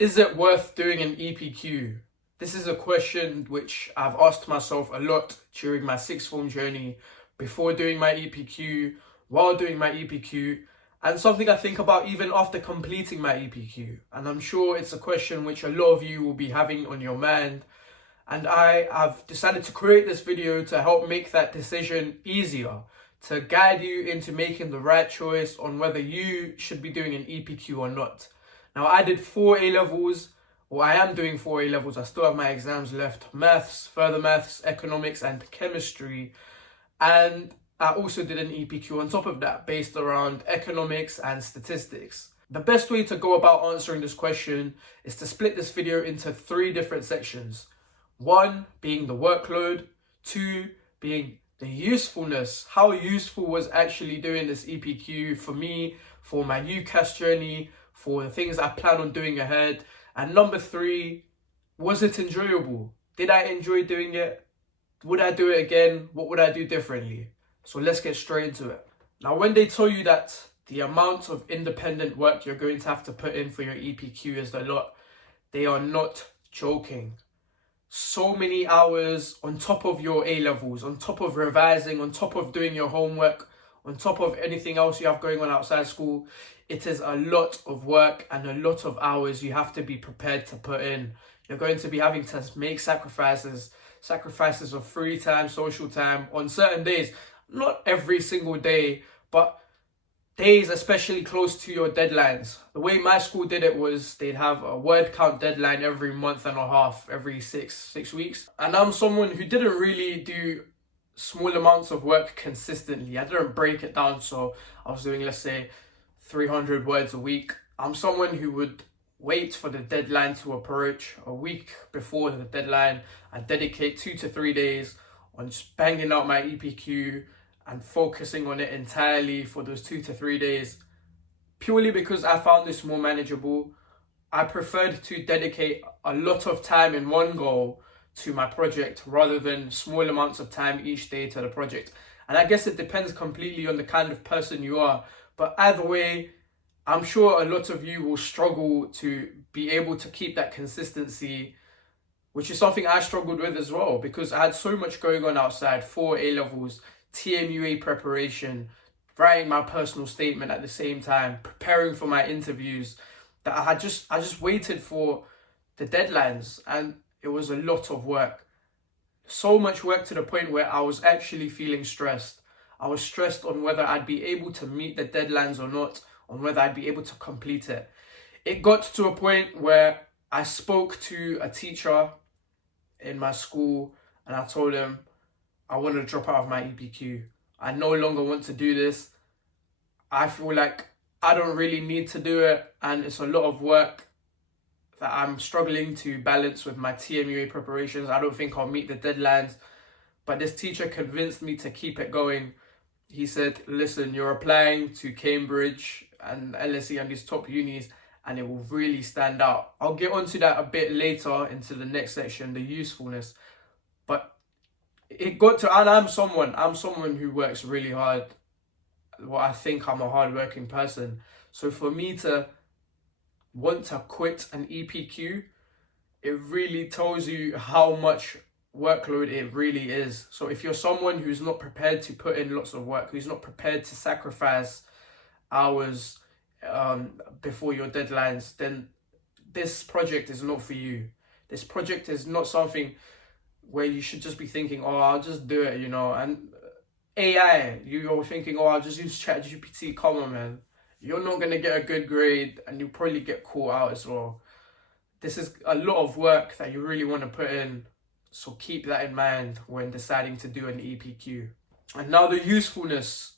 Is it worth doing an EPQ? This is a question which I've asked myself a lot during my sixth form journey, before doing my EPQ, while doing my EPQ, and something I think about even after completing my EPQ. And I'm sure it's a question which a lot of you will be having on your mind. And I have decided to create this video to help make that decision easier, to guide you into making the right choice on whether you should be doing an EPQ or not. Now, I did 4 A-levels, or I am doing 4 A-levels. I still have my exams left: maths, further maths, economics, and chemistry. And I also did an EPQ on top of that, based around economics and statistics. The best way to go about answering this question is to split this video into 3 different sections. 1 being the workload, 2 being the usefulness. How useful was actually doing this EPQ for me, for my UCAS journey, for the things I plan on doing ahead. And number 3, was it enjoyable? Did I enjoy doing it? Would I do it again? What would I do differently? So let's get straight into it. Now, when they tell you that the amount of independent work you're going to have to put in for your EPQ is a lot, they are not joking. So many hours on top of your A-levels, on top of revising, on top of doing your homework, on top of anything else you have going on outside school. It is a lot of work and a lot of hours you have to be prepared to put in. You're going to be having to make sacrifices of free time, social time on certain days. Not every single day, but days especially close to your deadlines. The way my school did it was they'd have a word count deadline every month and a half, every six weeks. And I'm someone who didn't really do small amounts of work consistently. I didn't break it down, so I was doing, let's say, 300 words a week. I'm someone who would wait for the deadline to approach. A week before the deadline, I dedicate 2 to 3 days on just banging out my EPQ and focusing on it entirely for those 2 to 3 days, purely because I found this more manageable. I preferred to dedicate a lot of time in one go to my project rather than small amounts of time each day to the project. And I guess it depends completely on the kind of person you are. But either way, I'm sure a lot of you will struggle to be able to keep that consistency, which is something I struggled with as well, because I had so much going on outside: 4 A-levels, TMUA preparation, writing my personal statement at the same time, preparing for my interviews, that I just waited for the deadlines, and it was a lot of work. So much work to the point where I was actually feeling stressed. I was stressed on whether I'd be able to meet the deadlines or not, on whether I'd be able to complete it. It got to a point where I spoke to a teacher in my school and I told him I want to drop out of my EPQ. I no longer want to do this. I feel like I don't really need to do it, and it's a lot of work that I'm struggling to balance with my TMUA preparations. I don't think I'll meet the deadlines. But this teacher convinced me to keep it going. He said, listen, you're applying to Cambridge and LSE and these top unis, and it will really stand out. I'll get onto that a bit later into the next section, the usefulness. But it got to, and I'm someone who works really hard. Well, I think I'm a hardworking person. So for me to want to quit an EPQ, it really tells you how much workload it really is. So if you're someone who's not prepared to put in lots of work, who's not prepared to sacrifice hours before your deadlines, then this project is not for you. This project is not something where you should just be thinking, oh, I'll just do it, and AI, you're thinking, oh, I'll just use ChatGPT. Come on, man. You're not going to get a good grade and you'll probably get caught out as well. This is a lot of work that you really want to put in. So keep that in mind when deciding to do an EPQ. And now the usefulness.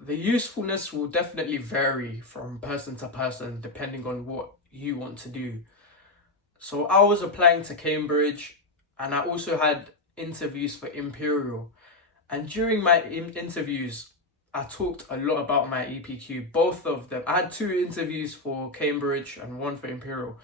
The usefulness will definitely vary from person to person depending on what you want to do. So I was applying to Cambridge and I also had interviews for Imperial. And during my interviews, I talked a lot about my EPQ, both of them. I had 2 interviews for Cambridge and 1 for Imperial.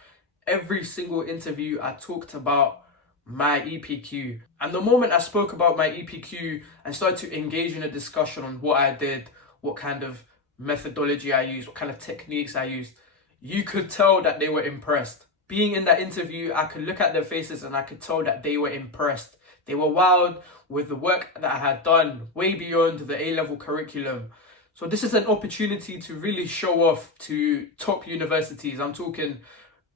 Every single interview I talked about my EPQ. And the moment I spoke about my EPQ and started to engage in a discussion on what I did, what kind of methodology I used, what kind of techniques I used, you could tell that they were impressed. being in that interview, I could look at their faces and I could tell that they were impressed. They were wowed with the work that I had done way beyond the A-level curriculum. So this is an opportunity to really show off to top universities. I'm talking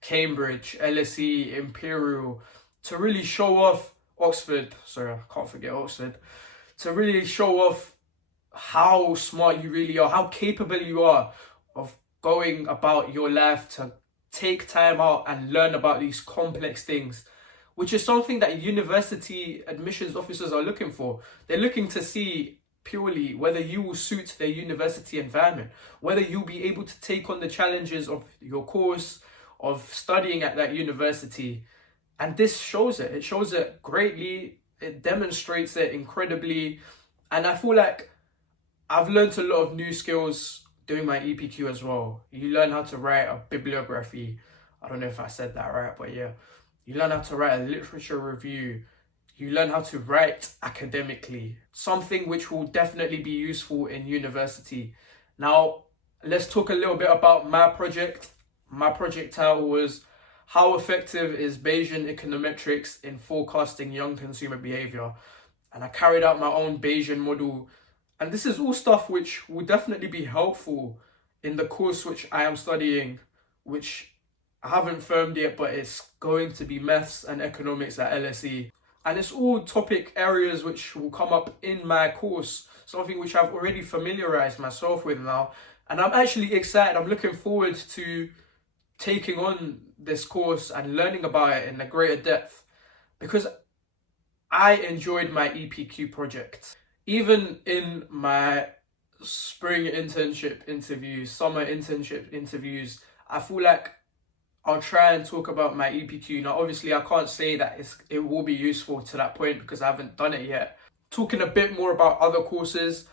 Cambridge, LSE, Imperial, to really show off Oxford. Sorry, I can't forget Oxford. To really show off how smart you really are, how capable you are of going about your life to take time out and learn about these complex things, which is something that university admissions officers are looking for. They're looking to see purely whether you will suit their university environment, whether you'll be able to take on the challenges of your course, of studying at that university. And this shows it. It shows it greatly. It demonstrates it incredibly. And I feel like I've learned a lot of new skills doing my EPQ as well. You learn how to write a bibliography. I don't know if I said that right, but yeah. You learn how to write a literature review. You learn how to write academically, something which will definitely be useful in university. Now, let's talk a little bit about my project. My project title was How Effective is Bayesian Econometrics in Forecasting Young Consumer Behavior? And I carried out my own Bayesian model. And this is all stuff which will definitely be helpful in the course which I am studying, which I haven't firmed yet, but it's going to be maths and economics at LSE. And it's all topic areas which will come up in my course, something which I've already familiarized myself with now. And I'm actually excited. I'm looking forward to taking on this course and learning about it in a greater depth, because I enjoyed my EPQ project. Even in my spring internship interviews, summer internship interviews, I feel like I'll try and talk about my EPQ. Now, obviously, I can't say that it will be useful to that point because I haven't done it yet. Talking a bit more about other courses.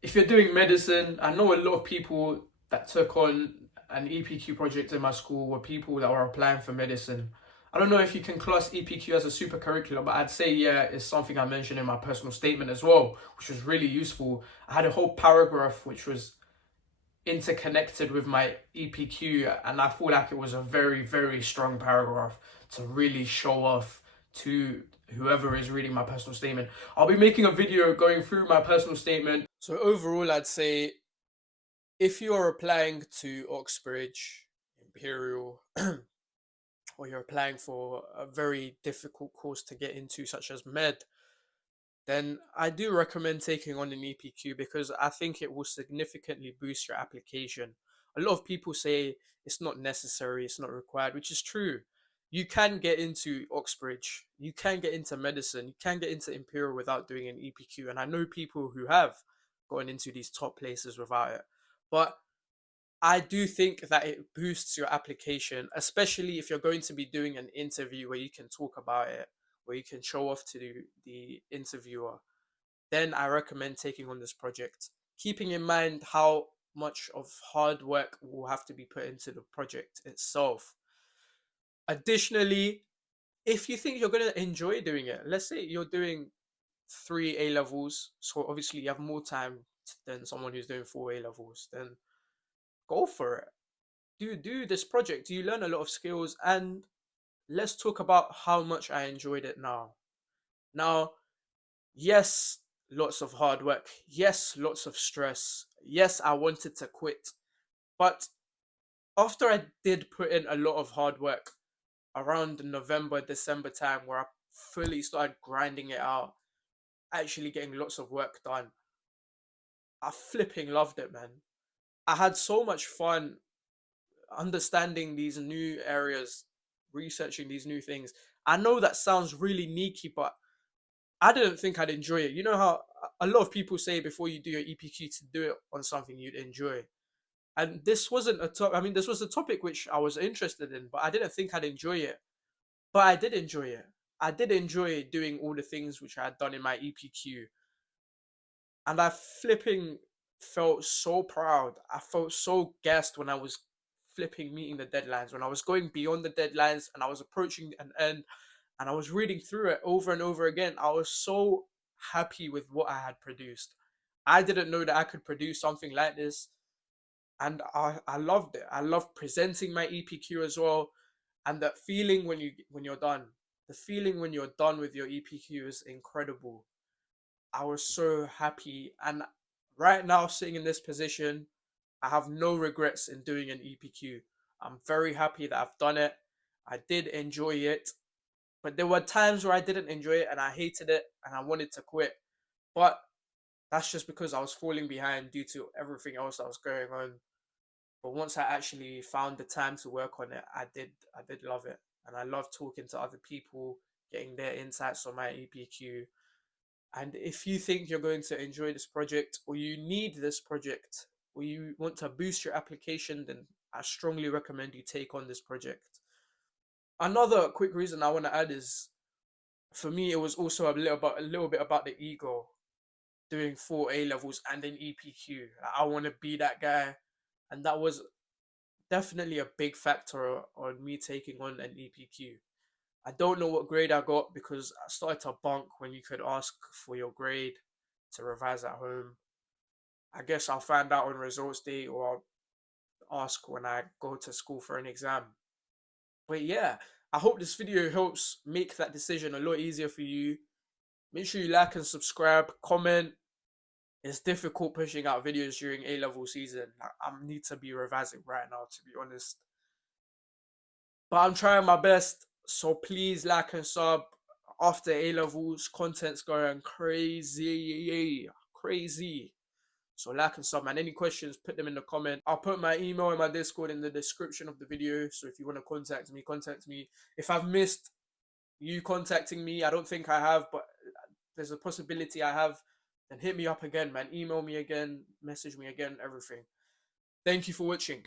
If you're doing medicine, I know a lot of people that took on an EPQ project in my school were people that were applying for medicine. I don't know if you can class EPQ as a super curriculum, but I'd say, yeah, it's something I mentioned in my personal statement as well, which was really useful. I had a whole paragraph which was interconnected with my EPQ, and I feel like it was a very, very strong paragraph to really show off to whoever is reading my personal statement. I'll be making a video going through my personal statement. So overall, I'd say if you are applying to Oxbridge, Imperial, or you're applying for a very difficult course to get into, such as med, then I do recommend taking on an EPQ because I think it will significantly boost your application. A lot of people say it's not necessary, it's not required, which is true. You can get into Oxbridge, you can get into medicine, you can get into Imperial without doing an EPQ. And I know people who have gone into these top places without it. But I do think that it boosts your application, especially if you're going to be doing an interview where you can talk about it, where you can show off to the interviewer. Then I recommend taking on this project, keeping in mind how much of hard work will have to be put into the project itself. Additionally, if you think you're going to enjoy doing it, let's say you're doing 3 A levels, so obviously you have more time than someone who's doing 4 A levels, then go for it. Do this project. You learn a lot of skills, and let's talk about how much I enjoyed it now. Now, yes, lots of hard work. Yes, lots of stress. Yes, I wanted to quit. But after I did put in a lot of hard work around November, December time, where I fully started grinding it out, actually getting lots of work done, I flipping loved it, man. I had so much fun understanding these new areas, researching these new things. I know that sounds really neaky, but I didn't think I'd enjoy it. You know how a lot of people say before you do your EPQ to do it on something you'd enjoy. And this wasn't a top. I mean, this was a topic which I was interested in, but I didn't think I'd enjoy it. But I did enjoy it. I did enjoy doing all the things which I had done in my EPQ, and I flipping felt so proud. I felt so gassed when I was flipping meeting the deadlines, when I was going beyond the deadlines and I was approaching an end and I was reading through it over and over again. I was so happy with what I had produced. I didn't know that I could produce something like this, and I loved it. I loved presenting my EPQ as well. And that feeling when you're done, the feeling when you're done with your EPQ is incredible. I was so happy, and right now sitting in this position, I have no regrets in doing an EPQ. I'm very happy that I've done it. I did enjoy it, but there were times where I didn't enjoy it and I hated it and I wanted to quit. But that's just because I was falling behind due to everything else that was going on. But once I actually found the time to work on it, I did love it. And I love talking to other people, getting their insights on my EPQ. And if you think you're going to enjoy this project, or you need this project, or you want to boost your application, then I strongly recommend you take on this project. Another quick reason I want to add is, for me, it was also a little bit about the ego, doing 4 A levels and an EPQ. I want to be that guy, and that was definitely a big factor on me taking on an EPQ. I don't know what grade I got because I started to bunk when you could ask for your grade to revise at home. I guess I'll find out on results day, or I'll ask when I go to school for an exam. But yeah, I hope this video helps make that decision a lot easier for you. Make sure you like and subscribe, comment. It's difficult pushing out videos during A level season. I need to be revising right now, to be honest. But I'm trying my best. So please like and sub. After A levels, content's going crazy. Crazy. So like and sub, man. Any questions, put them in the comment. I'll put my email and my Discord in the description of the video. So if you want to contact me, contact me. If I've missed you contacting me, I don't think I have, but there's a possibility I have, then hit me up again, man. Email me again, message me again, everything. Thank you for watching.